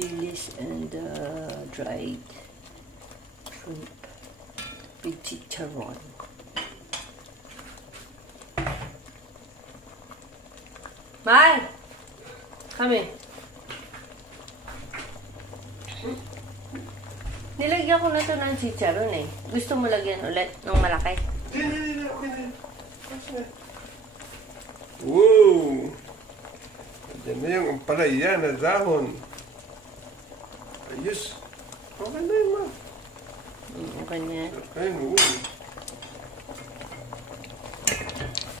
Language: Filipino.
dilis and dried shrimp with chicharon. Mai! Come here. Nilagyan ko na to ng chicharon eh. Gusto mo lagyan ulit ng malaki? Hindi. Okay na yun. Wow! Diyan na yung ampalaya na dahon. Ayos. Okay na yun, ma. Okay na. Okay, oo.